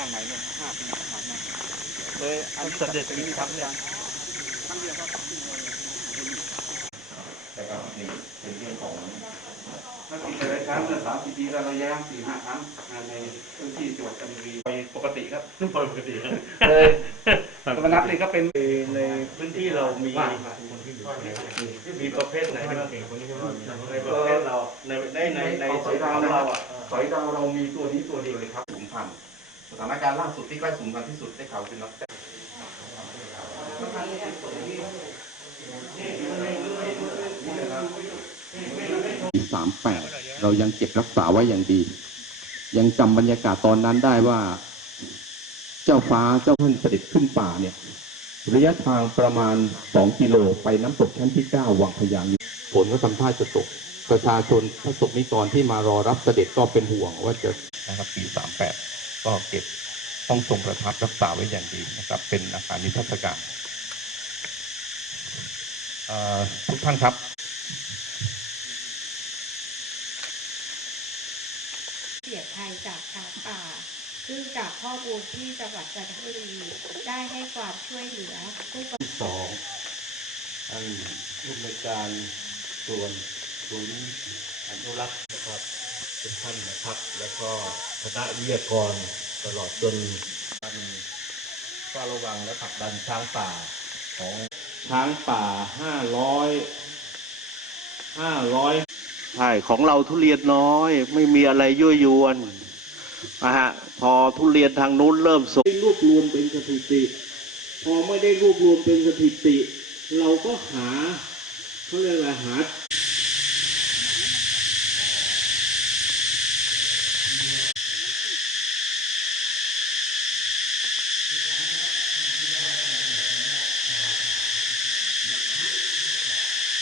้างใหม่เนี่ยห้าปีผ่านมาเลยอันนี้เสด็จกี่ครั้งเนี่ยครั้งเดียวครับนะครับนี่เป็นเรื่องของแล้วปีแต่ละครั้งเมื่อสามสิบปีเราแย้มสี่ห้าครั้งในพื้นที่จังหวัดจันทบุรีไปปกติครับปกติเลยสมนัตนี่ก็เป็นในพื้นที่เรามีมีประเภทไหนบ้างในประเภทเราในในในสอยดาวของเราอะสอยดาวเรามีตัวนี้ตัวเดียวเลยครับสูงพันธุ์ สถานการณ์ล่าสุดที่ใกล้สูงพันธุ์ที่สุดได้ข่าวเป็นนักเตะปี38เรายังเก็บรักษาไว้อย่างดี ยังจำบรรยากาศตอนนั้นได้ว่า เจ้าฟ้าเจ้าท่านเสด็จขึ้นป่าเนี่ยระยะทางประมาณ 2 กิโลไปน้ำตกชั้นที่ 9 วังพยางฝนก็ทำท่าจะตก ประชาชนพระสงฆ์นิกรที่มารอรับเสด็จก็เป็นห่วงว่าจะนะครับปี38 ก็เก็บห้องทรงประทับรักษาไว้อย่างดีนะครับ เป็นอาคารนิทรรศการเอ่อทุกท่านครับ เกียรติไทยจากช้างป่า ซึ่งจากข้อมูลที่จังหวัดจันทบุรีได้ให้ความช่วยเหลือผู้ประที่สองท่านผู้อำนวยการส่วนศูนย์อนุรักษ์นะครับ ทุกท่านนะครับ แล้วก็คณะวิทยากรตลอดจนการเฝ้าระวังและผลักดันช้างป่าของช้างป่าห้าร้อยห้าร้อยใช่ของเราทุเรียนน้อย ไม่มีอะไรยั่วยวนนะฮะพอทุเรียนทางนู้นเริ่มสรวบรวมเป็นสถิติ พอไม่ได้รวบรวมเป็นสถิติ เราก็หาเขาเรียกอะไรหา